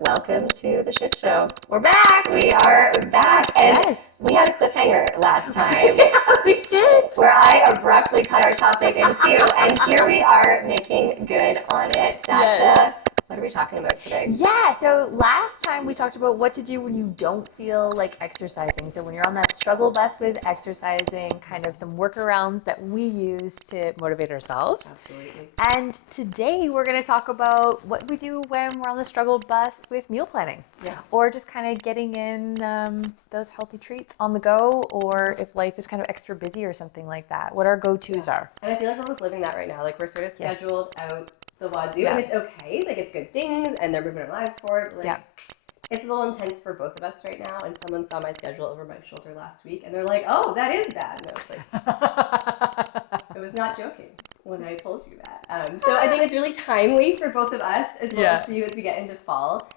welcome to the shit show. We're back. We are back. And we had a cliffhanger last time. Yeah, we did. Where I abruptly cut our topic in two, and here we are making good on it. Sasha, what are we talking about today? Yeah, so last time we talked about what to do when you don't feel like exercising. So when you're on that struggle bus with exercising, kind of some workarounds that we use to motivate ourselves. Absolutely. And today we're going to talk about what we do when we're on the struggle bus with meal planning. Yeah. Or just kind of getting in those healthy treats on the go, or if life is kind of extra busy or something like that, what our go-tos are. And I feel like we're both living that right now. Like, we're sort of scheduled out the wazoo, Yeah. and it's okay. Like, it's good things, and they're moving our lives forward. But, like, it's a little intense for both of us right now, and someone saw my schedule over my shoulder last week, and they're like, oh, that is bad. And I was like, I was not joking when I told you that. So I think it's really timely for both of us, as well as for you as we get into fall.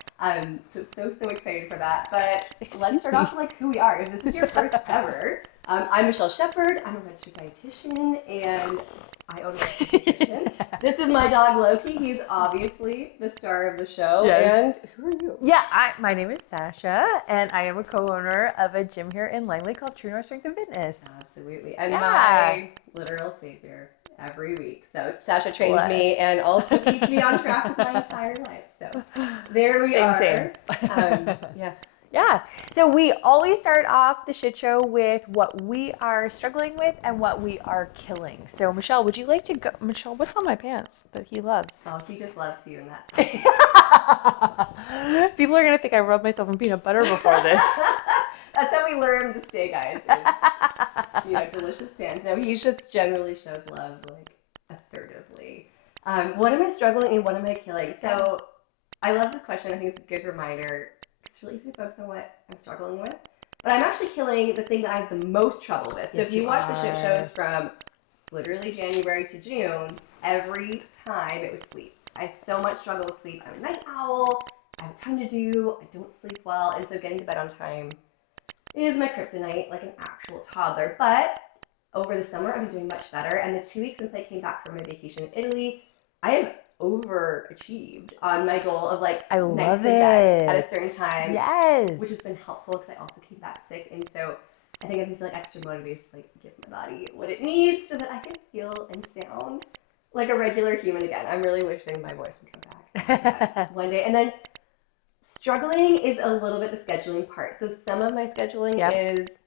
So excited for that. But let's start off with, like, who we are. If this is your first ever, I'm Michelle Shepherd. I'm a registered dietitian, and I own a registered dietitian. This is my dog, Loki. He's obviously the star of the show. Yes. And who are you? Yeah, my name is Sasha, and I am a co-owner of a gym here in Langley called True North Strength and Fitness. Absolutely. And my literal savior every week. So Sasha trains me and also keeps me on track with my entire life. So there we are. Same. Yeah. So we always start off the shit show with what we are struggling with and what we are killing. So Michelle, would you like to go? Michelle, what's on my pants that he loves? Oh, he just loves you, and that's People are going to think I rubbed myself in peanut butter before this. That's how we lure him to stay, guys. Is, delicious pants. No, he just generally shows love, like, assertively. What am I struggling and what am I killing? So I love this question. I think it's a good reminder. It's really easy to focus on what I'm struggling with. But I'm actually killing the thing that I have the most trouble with. So if you watch the shit shows from literally January to June, every time it was sleep. I so much struggle with sleep. I'm a night owl. I have a ton to do. I don't sleep well. And so getting to bed on time is my kryptonite, like an actual toddler. But over the summer, I've been doing much better. And the 2 weeks since I came back from my vacation in Italy, I have overachieved on my goal of, like, nights in bed at a certain time. Yes. Which has been helpful because I also came back sick. And so I think I've been feeling extra motivated to, like, give my body what it needs so that I can feel and sound like a regular human again. I'm really wishing my voice would come back one day. And then struggling is a little bit the scheduling part. So some of my scheduling is,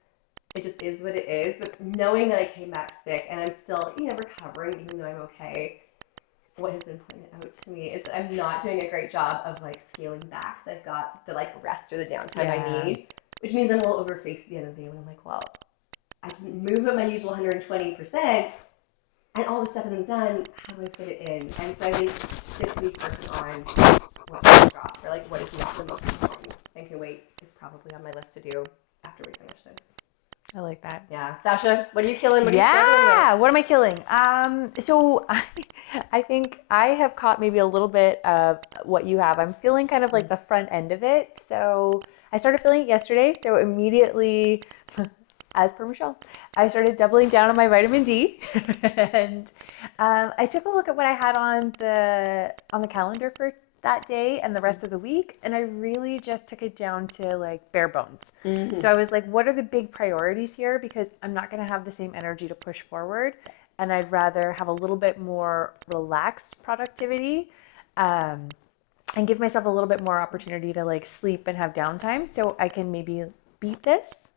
it just is what it is. But knowing that I came back sick and I'm still, recovering even though I'm okay, what has been pointed out to me is that I'm not doing a great job of, like, scaling back. So I've got the, like, rest or the downtime I need, which means I'm a little overfaced at the end of the day when I'm like, well, I didn't move at my usual 120%, and all the stuff isn't done. How do I fit it in? And so I think this week working on what to drop, or, like, what is not the most important and can wait is probably on my list to do after we finish this. I like that. Yeah. Sasha, what are you killing? What are you struggling with? What am I killing? So I think I have caught maybe a little bit of what you have. I'm feeling kind of like the front end of it. So I started feeling it yesterday. So immediately, as per Michelle, I started doubling down on my vitamin D. And I took a look at what I had on the calendar for that day and the rest of the week, and I really just took it down to, like, bare bones. So I was like, what are the big priorities here? Because I'm not going to have the same energy to push forward, and I'd rather have a little bit more relaxed productivity and give myself a little bit more opportunity to, like, sleep and have downtime so I can maybe beat this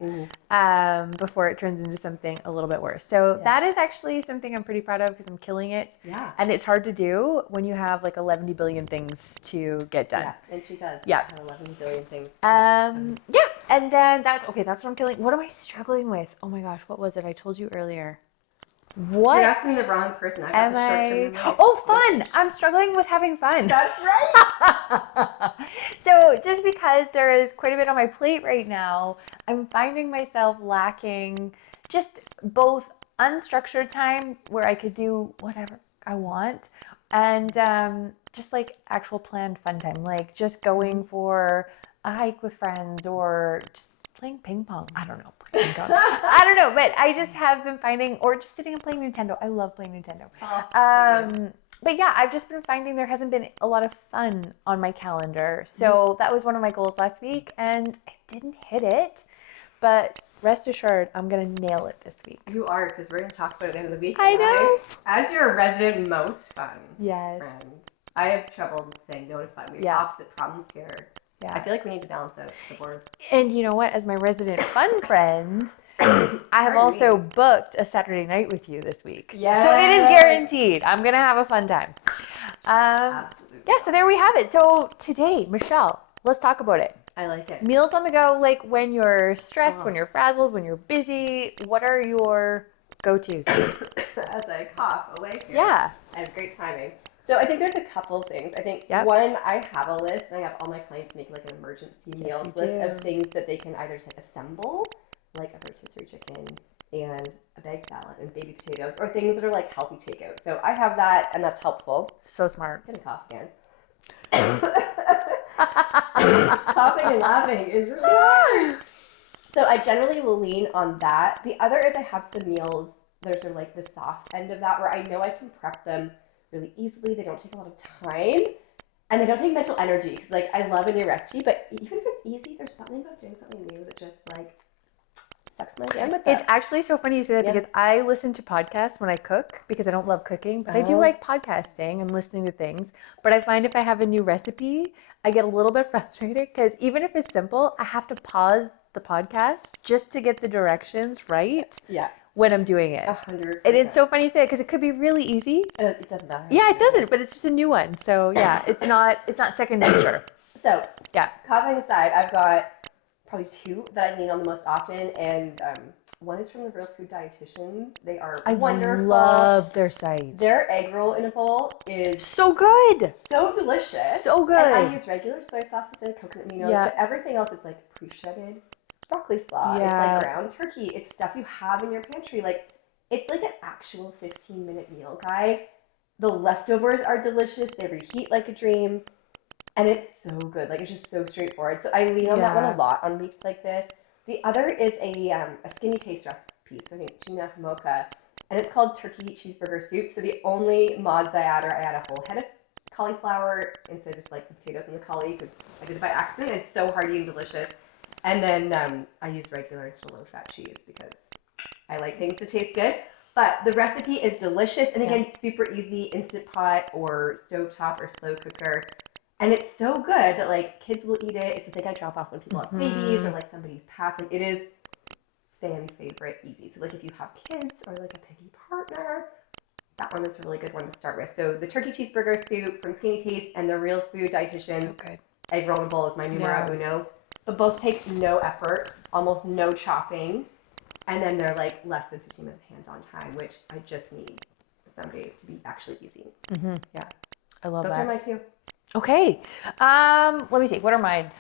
before it turns into something a little bit worse. So that is actually something I'm pretty proud of because I'm killing it. Yeah. And it's hard to do when you have, like, 11 billion things to get done. Yeah, and she does. Yeah. Have 11 billion things. Yeah. And then that's what I'm killing. What am I struggling with? Oh my gosh, what was it? I told you earlier. What? You're asking the wrong person. I got the short-term memory. Oh, fun! I'm struggling with having fun. That's right. So just because there is quite a bit on my plate right now, I'm finding myself lacking just both unstructured time where I could do whatever I want and just, like, actual planned fun time, like just going for a hike with friends or just playing ping pong. I don't know. I don't know, but I just have been finding, or just sitting and playing Nintendo. I love playing Nintendo. But yeah, I've just been finding there hasn't been a lot of fun on my calendar. So that was one of my goals last week, and I didn't hit it. But rest assured, I'm going to nail it this week. You are, because we're going to talk about it at the end of the week. I know. As your resident most fun Yes. friend, I have trouble saying no to fun. We have opposite problems here. Yeah. I feel like we need to balance out the boards. And you know what? As my resident fun friend, I have also booked a Saturday night with you this week. Yes. So it is guaranteed. I'm going to have a fun time. Absolutely. Yeah, so there we have it. So today, Michelle, let's talk about it. I like it. Meals on the go, like when you're stressed, when you're frazzled, when you're busy, what are your go-tos? As I cough away here. Yeah. I have great timing. So I think there's a couple things. I think one, I have a list, and I have all my clients make like an emergency meals list of things that they can either just like assemble, like a rotisserie chicken and a baked salad and baby potatoes, or things that are like healthy takeout. So I have that, and that's helpful. So smart. I'm gonna cough again. Coughing and laughing is really hard. So I generally will lean on that. The other is I have some meals that are sort of like the soft end of that, where I know I can prep them really easily. They don't take a lot of time, and they don't take mental energy, because like I love a new recipe, but even if it's easy, there's something about doing something new that just like sucks my bandwidth. It's actually so funny you say that because I listen to podcasts when I cook, because I don't love cooking, but I do like podcasting and listening to things. But I find if I have a new recipe, I get a little bit frustrated, because even if it's simple, I have to pause the podcast just to get the directions right. Yeah. When I'm doing it. 100%. And it's so funny you say it, because it could be really easy. It doesn't matter. Yeah, it doesn't, but it's just a new one. So yeah, it's not second nature. So yeah, coughing aside, I've got probably two that I lean on the most often, and one is from the Real Food Dietitians. They are wonderful. I love their site. Their egg roll in a bowl is so good. So delicious. So good. And I use regular soy sauce instead of coconut aminos, but everything else it's like pre-shredded broccoli slaw. It's like ground turkey. It's stuff you have in your pantry. Like, it's like an actual 15-minute meal, guys. The leftovers are delicious. They reheat like a dream. And it's so good. Like, it's just so straightforward. So I lean on that one a lot on weeks like this. The other is a skinny taste recipe. So I think 𝘠𝘠𝘠𝘠𝘠. And it's called turkey cheeseburger soup. So the only mods I add are I add a whole head of cauliflower instead of just like the potatoes and the cauli, because I did it by accident. It's so hearty and delicious. And then I use regular low-fat cheese because I like things to taste good. But the recipe is delicious, and again, super easy, Instant Pot or stovetop or slow cooker. And it's so good that like kids will eat it. It's a thing I drop off when people have babies or like somebody's passing. It is fan favorite easy. So like if you have kids or like a picky partner, that one is a really good one to start with. So the turkey cheeseburger soup from Skinny Taste and the Real Food Dietitians egg roll and bowl is my numero uno. But both take no effort, almost no chopping, and then they're like less than 15 minutes hands-on time, which I just need some days to be actually easy. Yeah, I love that. Those are my two. Okay, let me see. What are mine?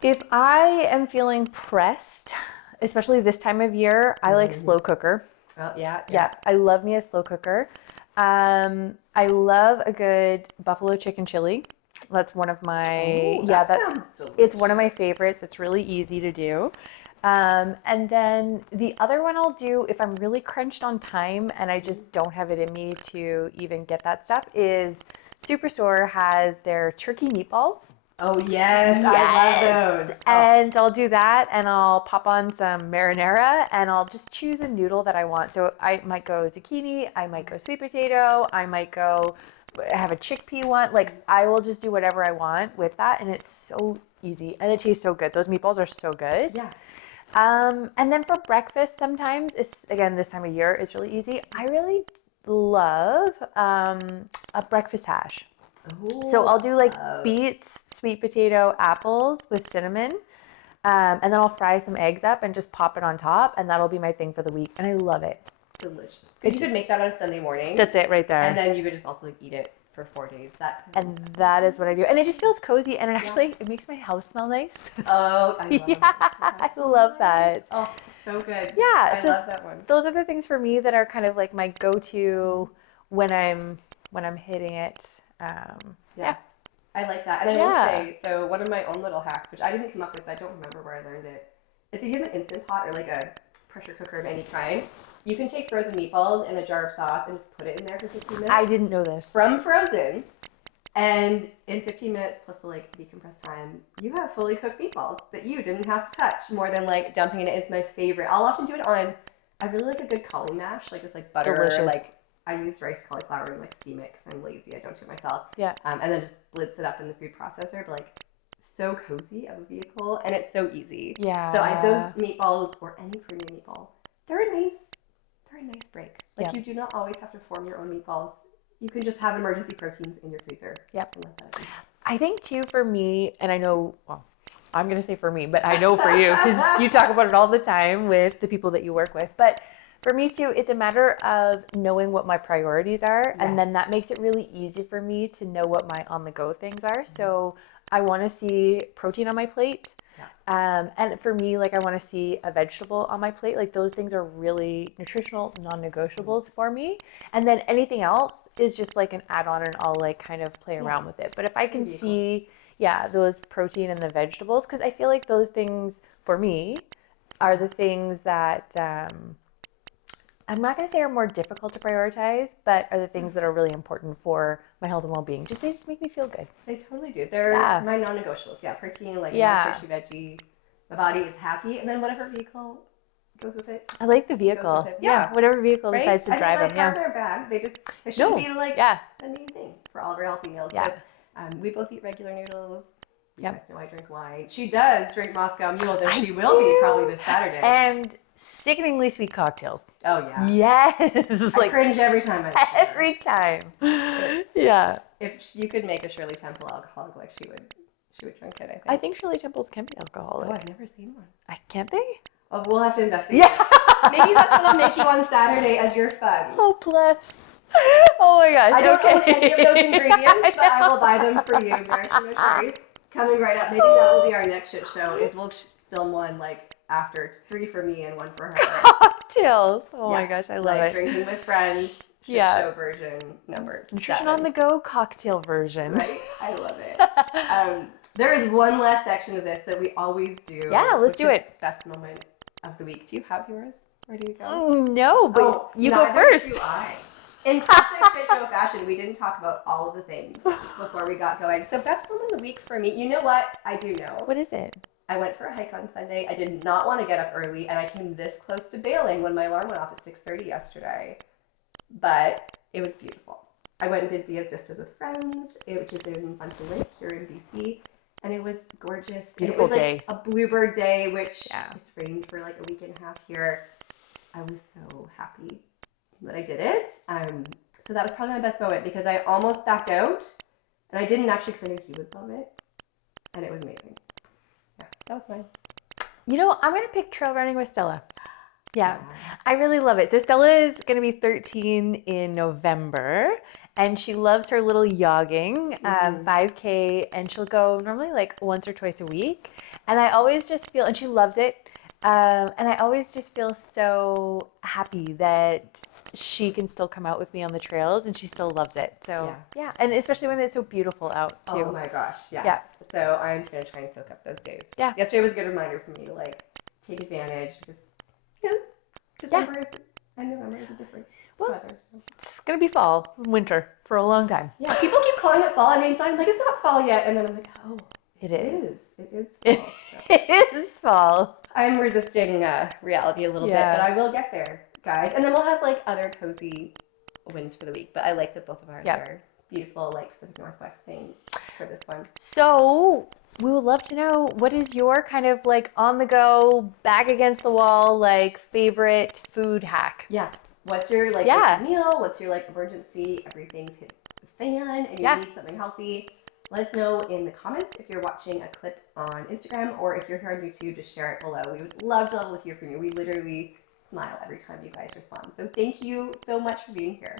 If I am feeling pressed, especially this time of year, I like slow cooker. Oh, yeah. I love me a slow cooker. I love a good buffalo chicken chili. That's one of my, it's one of my favorites. It's really easy to do. And then the other one I'll do if I'm really crunched on time and I just don't have it in me to even get that stuff is Superstore has their turkey meatballs. Oh, yes. I love those. And I'll do that, and I'll pop on some marinara, and I'll just choose a noodle that I want. So I might go zucchini, I might go sweet potato, I might go have a chickpea one. Like, I will just do whatever I want with that, and it's so easy, and it tastes so good. Those meatballs are so good. Yeah. And then for breakfast, sometimes, again, this time of year, it's really easy. I really love a breakfast hash. Ooh, so I'll do like beets, sweet potato, apples with cinnamon, and then I'll fry some eggs up and just pop it on top, and that'll be my thing for the week, and I love it. Delicious. You could make that on a Sunday morning. That's it right there. And then you could just also like eat it for 4 days. And that is what I do, and it just feels cozy, and it makes my house smell nice. Oh, I love I love that. Oh, so good. Yeah, I love that one. Those are the things for me that are kind of like my go-to when I'm hitting it. I like that. And I will say, so one of my own little hacks, which I didn't come up with, I don't remember where I learned it, is if you have an Instant Pot or like a pressure cooker of any kind, You can take frozen meatballs in a jar of sauce and just put it in there for 15 minutes. I didn't know this. From frozen. And in 15 minutes plus the like decompressed time, you have fully cooked meatballs that you didn't have to touch more than like dumping it in. It's my favorite. I'll often do it on, I really like a good cauli mash, like just like butter. Delicious. Like I use riced cauliflower and like steam it because I'm lazy. I don't do it myself. Yeah. And then just blitz it up in the food processor, but like so cozy of a vehicle and it's so easy. Yeah. So those meatballs or any premium meatball, they're a nice break. Like you do not always have to form your own meatballs. You can just have emergency proteins in your freezer. Yep. And let that be. I think too for me, and I know, well, I'm going to say for me, but I know for you because you talk about it all the time with the people that you work with. But for me too, it's a matter of knowing what my priorities are. Yes. And then that makes it really easy for me to know what my on-the-go things are. So I want to see protein on my plate. And for me, like I want to see a vegetable on my plate. Like those things are really nutritional non-negotiables for me. And then anything else is just like an add-on and I'll like kind of play around with it. But if I can see, those protein and the vegetables, because I feel like those things for me are the things that I'm not going to say are more difficult to prioritize, but are the things that are really important for my health and well-being. They just make me feel good. They totally do. They're my non-negotiables. Yeah, protein, like fishy veggie. My body is happy, and then whatever vehicle goes with it. I like the vehicle. Yeah, whatever vehicle decides to drive them. Yeah, they're bad. They should be like the main thing for all of our healthy meals. Yeah. So, we both eat regular noodles. You Yep. guys know I drink wine. She does drink Moscow mules, and she will be probably this Saturday. And sickeningly sweet cocktails. Oh yeah. Yes. I cringe every time I see her. Every time. Yeah. If you could make a Shirley Temple alcoholic, like she would drink it. I think Shirley Temples can be alcoholic. Oh, I've never seen one. Can't they? Oh, we'll have to investigate. Yeah. Maybe that's what I'll make you on Saturday as your fun. Oh, bless. Oh my gosh. I don't okay. own any of those ingredients, but I will buy them for you. Maraschino cherries coming right up. Maybe that will be our next shit show. Is we'll film one like after 3 for me and 1 for her. Cocktails. Oh my gosh, I love it. Drinking with friends. Shit show version number Nutrition 7. on the go cocktail version. Right? I love it. There is one last section of this that we always do. Yeah, let's do it. Best moment of the week. Do you have yours? Ready to go? No, but you go first. Do I. In classic shit show fashion, we didn't talk about all of the things before we got going. So best moment of the week for me, you know what? I do know. What is it? I went for a hike on Sunday. I did not want to get up early, and I came this close to bailing when my alarm went off at 6:30 yesterday. But it was beautiful. I went and did Diaz Vistas with friends, which is in Bunsen Lake here in BC. And it was gorgeous. Beautiful day. Like a bluebird day, which it's rained for like a week and a half here. I was so happy that I did it. So that was probably my best moment because I almost backed out. And I didn't actually because I knew he would love it. And it was amazing. Yeah, that was mine. You know, I'm going to pick trail running with Stella. Yeah, I really love it. So Stella is going to be 13 in November, and she loves her little jogging, 5K, and she'll go normally like once or twice a week. And I always just feel, and she loves it, and I always just feel so happy that she can still come out with me on the trails, and she still loves it. So yeah, and especially when it's so beautiful out too. Oh my gosh, yes. Yeah. So I'm going to try and soak up those days. Yeah. Yesterday was a good reminder for me to like take advantage because, you know, December and November is a different weather. So. It's going to be fall, winter for a long time. Yeah, people keep calling it fall. I mean, I'm like, it's not fall yet. And then I'm like, oh, it is. It is fall. It is fall. I'm resisting reality a little bit, but I will get there, guys. And then we'll have like other cozy wins for the week. But I like that both of ours are beautiful, like Pacific Northwest things for this one. So we would love to know, what is your kind of like on the go, back against the wall, like favorite food hack? Yeah. What's your like meal? What's your like emergency? Everything's hit the fan and you need something healthy. Let us know in the comments if you're watching a clip on Instagram or if you're here on YouTube, just share it below. We would love to hear from you. We literally smile every time you guys respond. So thank you so much for being here.